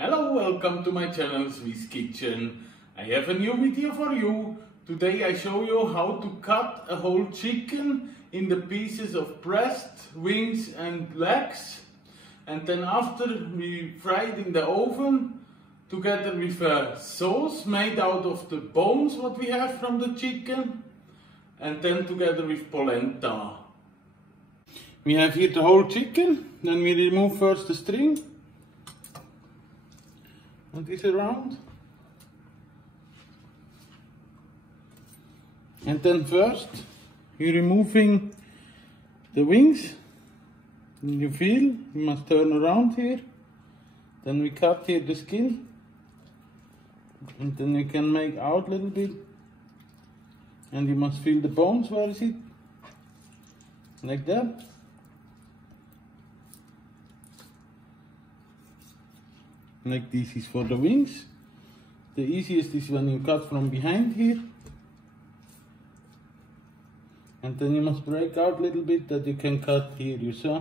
Hello, welcome to my channel Swiss Kitchen. I have a new video for you. Today I show you how to cut a whole chicken in the pieces of breast, wings and legs. And then after we fry it in the oven together with a sauce made out of the bones what we have from the chicken. And then together with polenta. We have here the whole chicken. Then we remove first the string. And this around. And then first you're removing the wings. And you feel you must turn around here. Then we cut here the skin. And then you can make out a little bit. And you must feel the bones, where is it? Like that. Like this is for the wings. The easiest is when you cut from behind here. And then you must break out a little bit that you can cut here, you saw.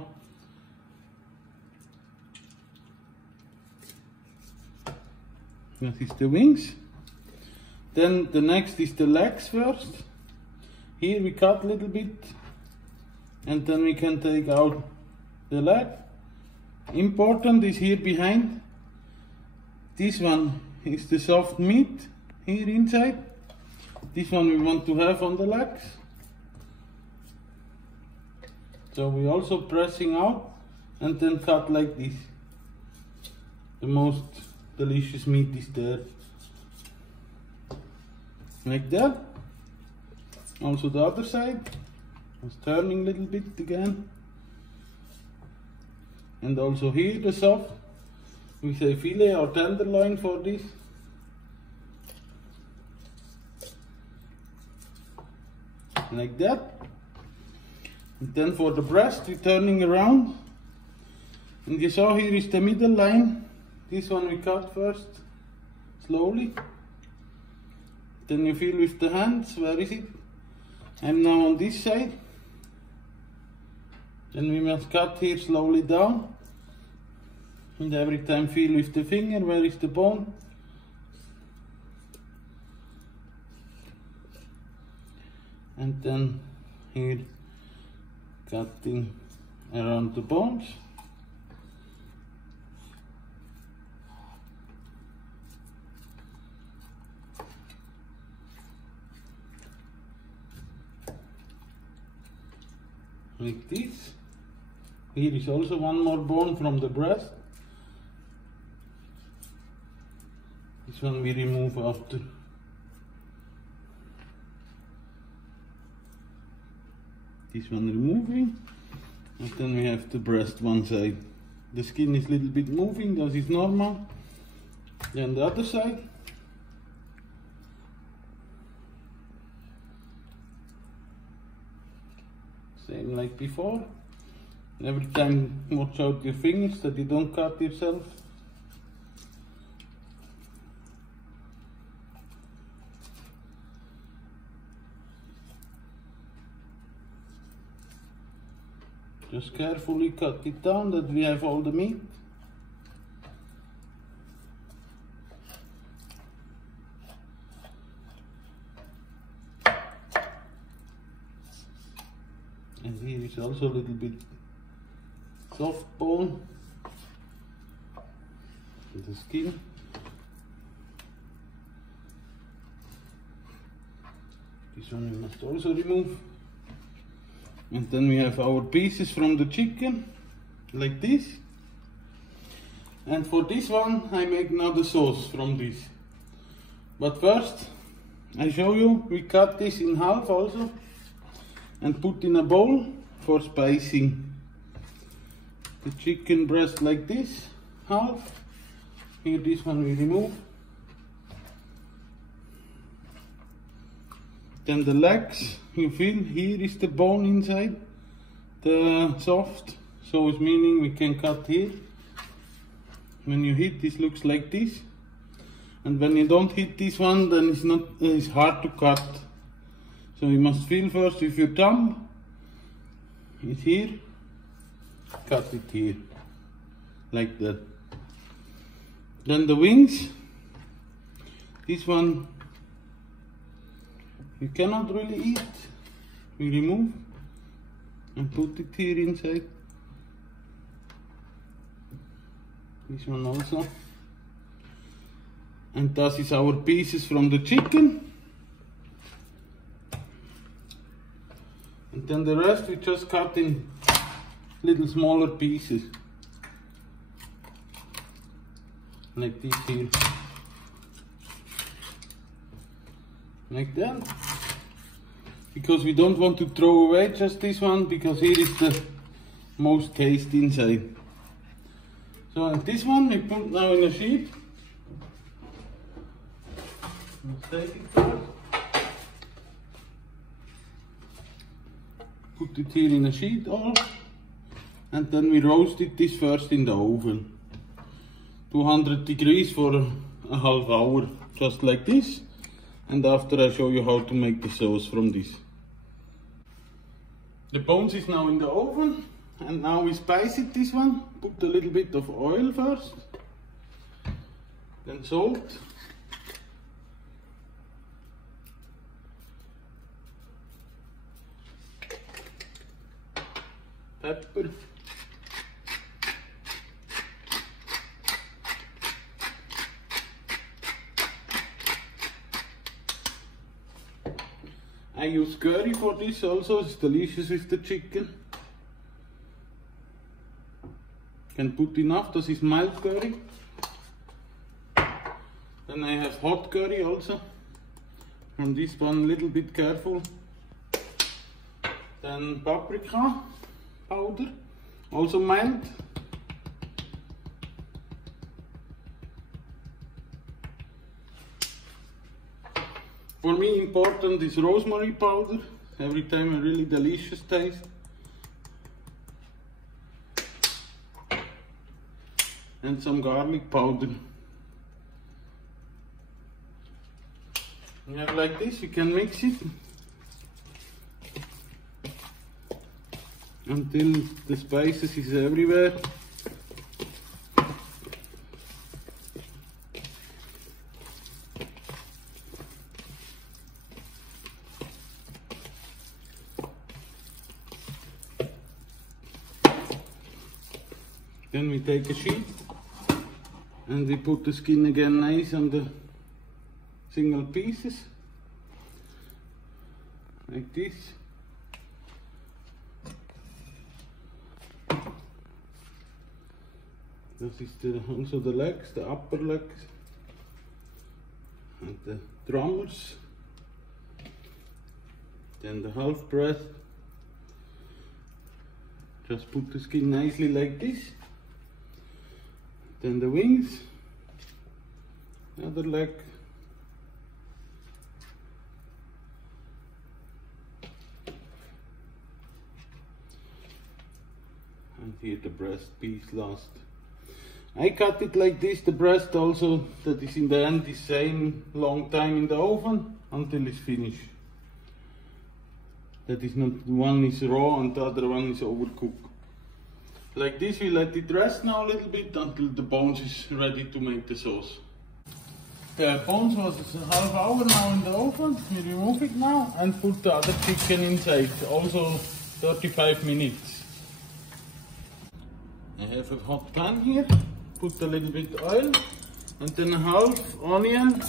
That is the wings. Then the next is the legs first. Here we cut a little bit. And then we can take out the leg. Important is here behind. This one is the soft meat here inside. This one we want to have on the legs. So we also pressing out and then cut like this. The most delicious meat is there. Like that. Also the other side. Just turning a little bit again. And also here the soft. We say fillet or tenderloin for this. Like that. And then for the breast we're turning around. And you saw here is the middle line. This one we cut first. Slowly. Then you feel with the hands, where is it? I'm now on this side. Then we must cut here slowly down. And every time feel with the finger, where is the bone? And then here cutting around the bones. Like this. Here is also one more bone from the breast. This one we remove after. This one removing. And then we have the breast one side. The skin is a little bit moving, that is normal. Then the other side. Same like before. Every time watch out your fingers that you don't cut yourself. Just carefully cut it down that we have all the meat. And here is also a little bit soft bone. The skin. This one we must also remove. And then we have our pieces from the chicken, like this. And for this one, I make now the sauce from this. But first, I show you, we cut this in half also. And put in a bowl for spicing. The chicken breast like this, half. Here this one we remove. Then the legs, you feel here is the bone inside, the soft, so it's meaning we can cut here. When you hit, this looks like this, and when you don't hit this one, then it's hard to cut. So you must feel first with your thumb. It's here, cut it here, like that. Then the wings. This one you cannot really eat. We remove and put it here inside. This one also. And this is our pieces from the chicken. And then the rest we just cut in little smaller pieces. Like this here. Like that. Because we don't want to throw away just this one, because here is the most taste inside. So and this one we put now in a sheet. Let's take it first. Put it here in a sheet all. And then we roasted this first in the oven. 200 degrees for a half hour, just like this. And after I show you how to make the sauce from this. The bones is now in the oven. And now we spice it, this one. Put a little bit of oil first. Then salt. Pepper. I use curry for this also, it's delicious with the chicken. Can put enough, this is mild curry. Then I have hot curry also. From this one, little bit careful. Then paprika powder, also mild. For me important is rosemary powder, every time a really delicious taste. And some garlic powder. You have like this, you can mix it until the spices is everywhere. Then we take a sheet and we put the skin again nice on the single pieces, like this. This is also the legs, the upper legs and the drummers. Then the half breast. Just put the skin nicely like this. Then the wings, the other leg, and here the breast piece last. I cut it like this, the breast also, that is in the end the same long time in the oven until it's finished. That is not, one is raw and the other one is overcooked. Like this, we let it rest now a little bit until the bones is ready to make the sauce. The bones was a half hour now in the oven. We remove it now and put the other chicken inside, also 35 minutes. I have a hot pan here, put a little bit oil and then a half onion,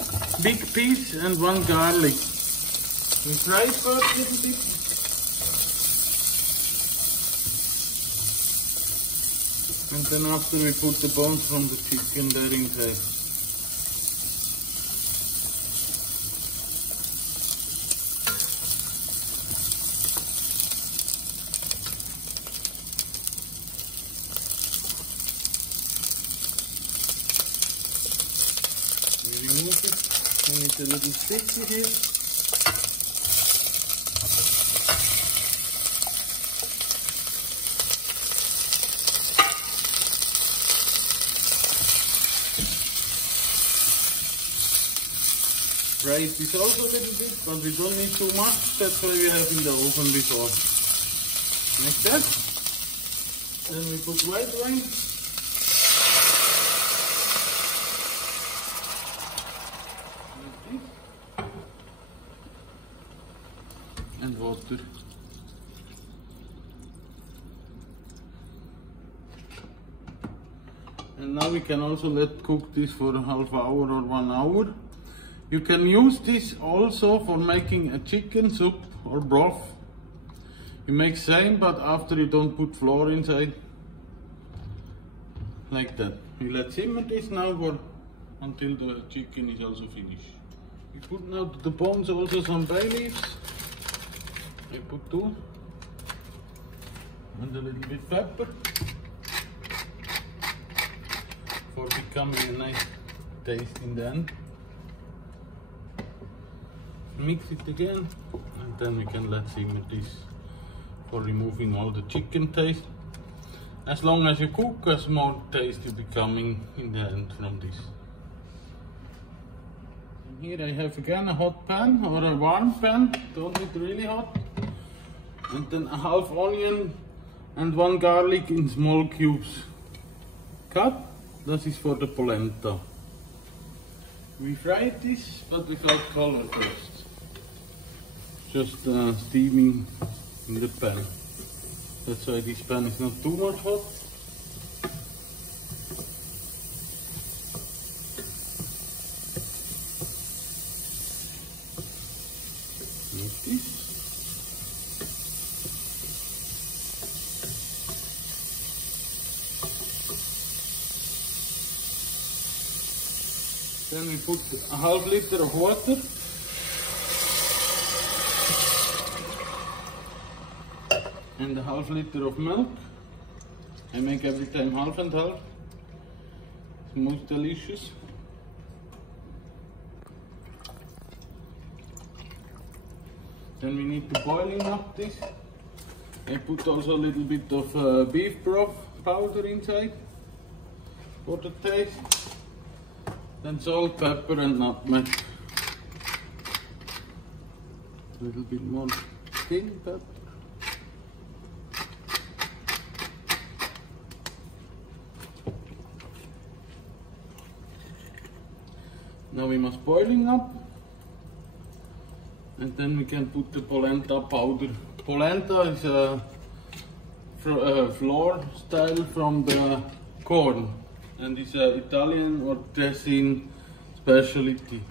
big piece and one garlic. We fry it first a little bit. And then after we put the bones from the chicken there inside. We remove it, and it's a little sticky here. Fry this also a little bit, but we don't need too much, that's why we have in the oven before. Like that. Then we put white wine. water. And now we can also let cook this for a half hour or 1 hour. You can use this also for making a chicken soup or broth. You make same, but after you don't put flour inside. Like that. We let simmer this now for until the chicken is also finished. We put now to the bones also some bay leaves. I put 2. And a little bit pepper. For becoming a nice taste in the end. Mix it again, and then we can let simmer this for removing all the chicken taste. As long as you cook, as more taste will be coming in the end from this. And here I have again a hot pan or a warm pan, don't need really hot. And then a half onion and 1 garlic in small cubes cut. This is for the polenta. We fried this, but without color first. Just steaming in the pan. That's why this pan is not too much hot. Like this. Then we put a half liter of water. And a half liter of milk. I make every time half and half. It's most delicious. Then we need to boiling up this. I put also a little bit of beef broth powder inside for the taste. Then salt, pepper and nutmeg. A little bit more thin pepper. Now we must boiling up. And then we can put the polenta powder. Polenta is a flour style from the corn. And it's an Italian or Tuscan specialty.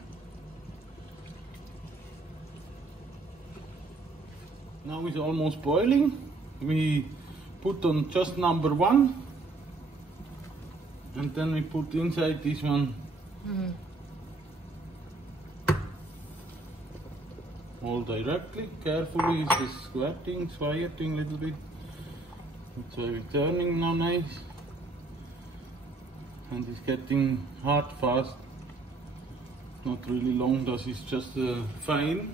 Now it's almost boiling. We put on just number 1. And then we put inside this one. All directly, carefully, it's just squirting a little bit. That's why we're turning now nice. And it's getting hot fast. Not really long, this is just fine.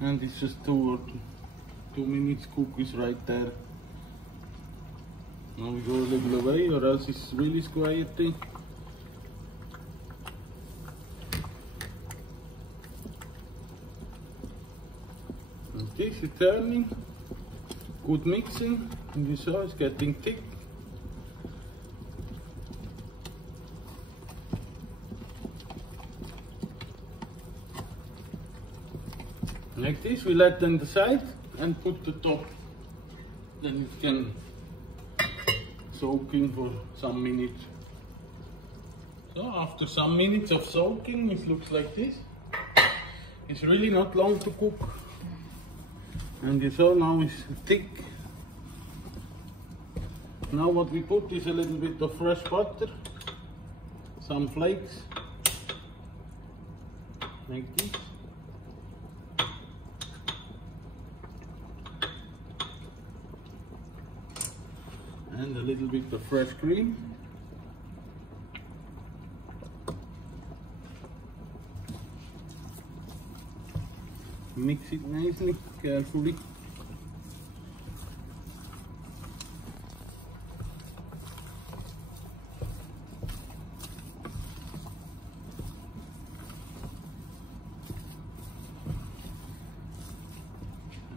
And it's just 2 minutes cook is right there. Now we go a little away or else it's really squirting. And this is turning, good mixing, and you saw it's getting thick. Like this, we let them aside and put the top. Then it can soaking for some minutes. So after some minutes of soaking, it looks like this. It's really not long to cook. And you saw now it's thick. Now what we put is a little bit of fresh butter, some flakes, like this. And a little bit of fresh cream. Mix it nicely, carefully.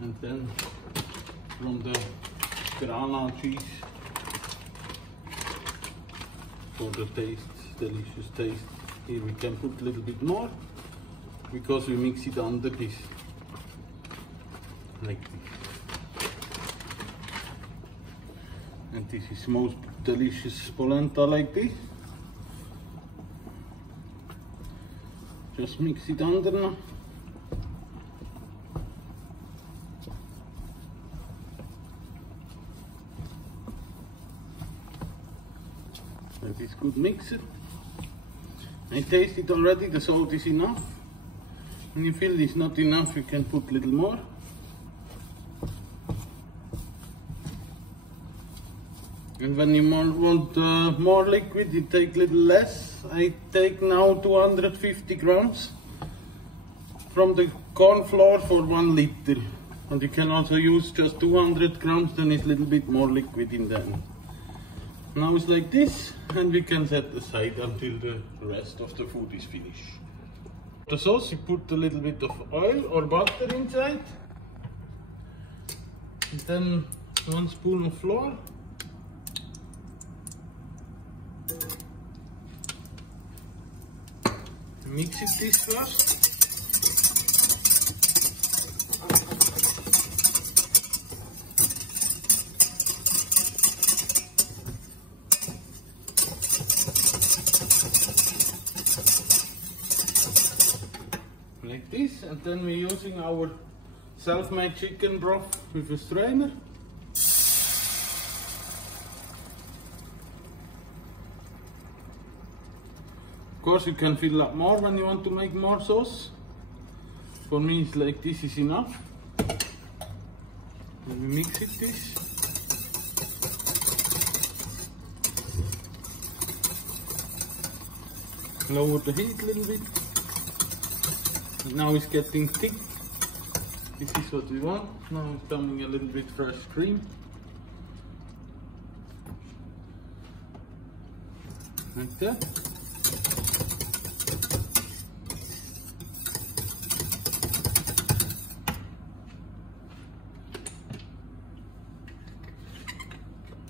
And then from the Grana cheese for the taste, delicious taste. Here we can put a little bit more because we mix it under this. like this. And this is most delicious polenta like this. Just mix it under now. That is good mixer. I taste it already, the salt is enough. When you feel it's not enough, you can put a little more. And when you want more liquid, you take a little less. I take now 250 grams from the corn flour for 1 liter. And you can also use just 200 grams, then it's a little bit more liquid in there. Now it's like this, and we can set aside until the rest of the food is finished. The sauce, you put a little bit of oil or butter inside. And then 1 spoon of flour. Mix it this first. Like this, and then we're using our self-made chicken broth with a strainer. Of course, you can fill up more when you want to make more sauce. For me, it's like this is enough. And we mix it this. Lower the heat a little bit. Now it's getting thick. This is what we want. Now it's coming a little bit fresh cream. Like that.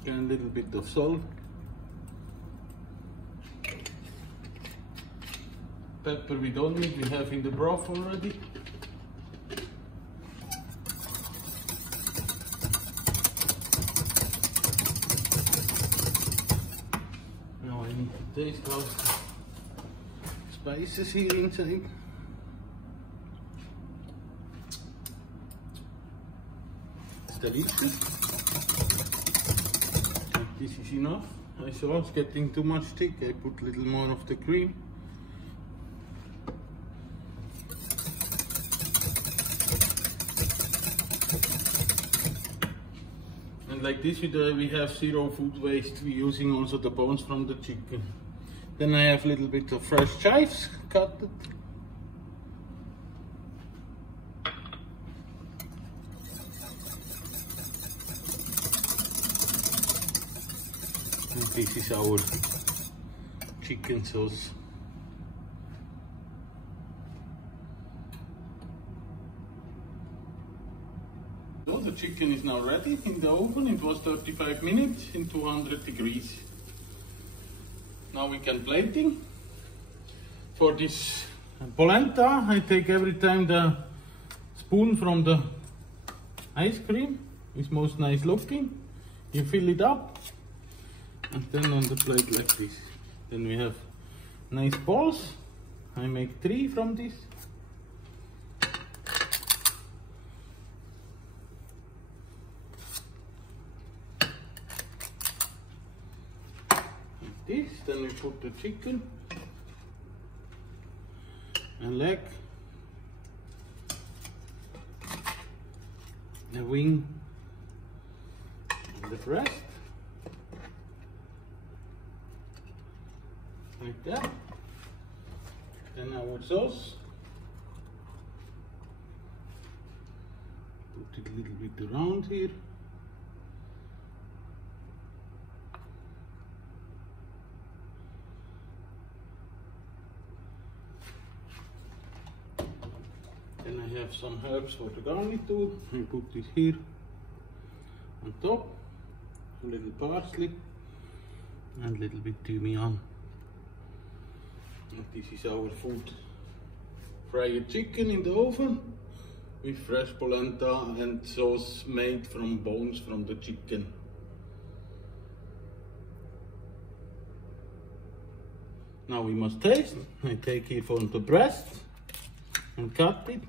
And a little bit of salt. Pepper we don't need, we have in the broth already. Now I need to taste how the spices here inside. It's delicious. This is enough. I saw it's getting too much thick. I put a little more of the cream. Like this, we have 0 food waste. We're using also the bones from the chicken. Then I have a little bit of fresh chives cut. And this is our chicken sauce. The chicken is now ready in the oven. It was 35 minutes in 200 degrees. Now we can plating. For this polenta, I take every time the spoon from the ice cream. It's most nice looking. You fill it up and then on the plate like this. Then we have nice balls. I make 3 from this. This, then we put the chicken, a leg, the wing, and the breast, like that. Then our sauce, put it a little bit around here. Then I have some herbs for the garnish too. I put this here on top, a little parsley and a little bit thymian. And this is our food. Fried chicken in the oven. with fresh polenta and sauce made from bones from the chicken. Now we must taste. I take here from the breast and cut it.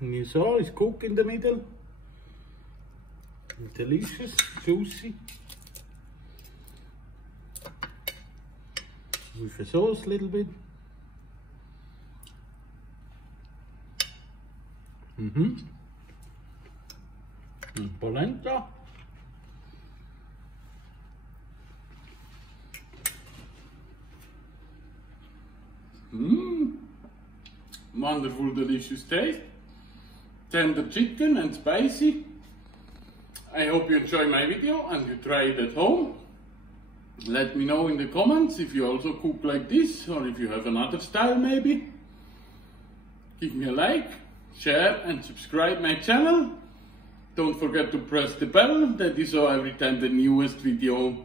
And you saw it's cooked in the middle. Delicious, juicy. With the sauce a little bit. And polenta. Wonderful, delicious taste. Tender chicken and spicy. I hope you enjoy my video and you try it at home. Let me know in the comments if you also cook like this or if you have another style maybe. Give me a like, share and subscribe my channel. Don't forget to press the bell that you saw every time the newest video.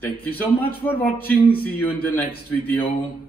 Thank you so much for watching. See you in the next video.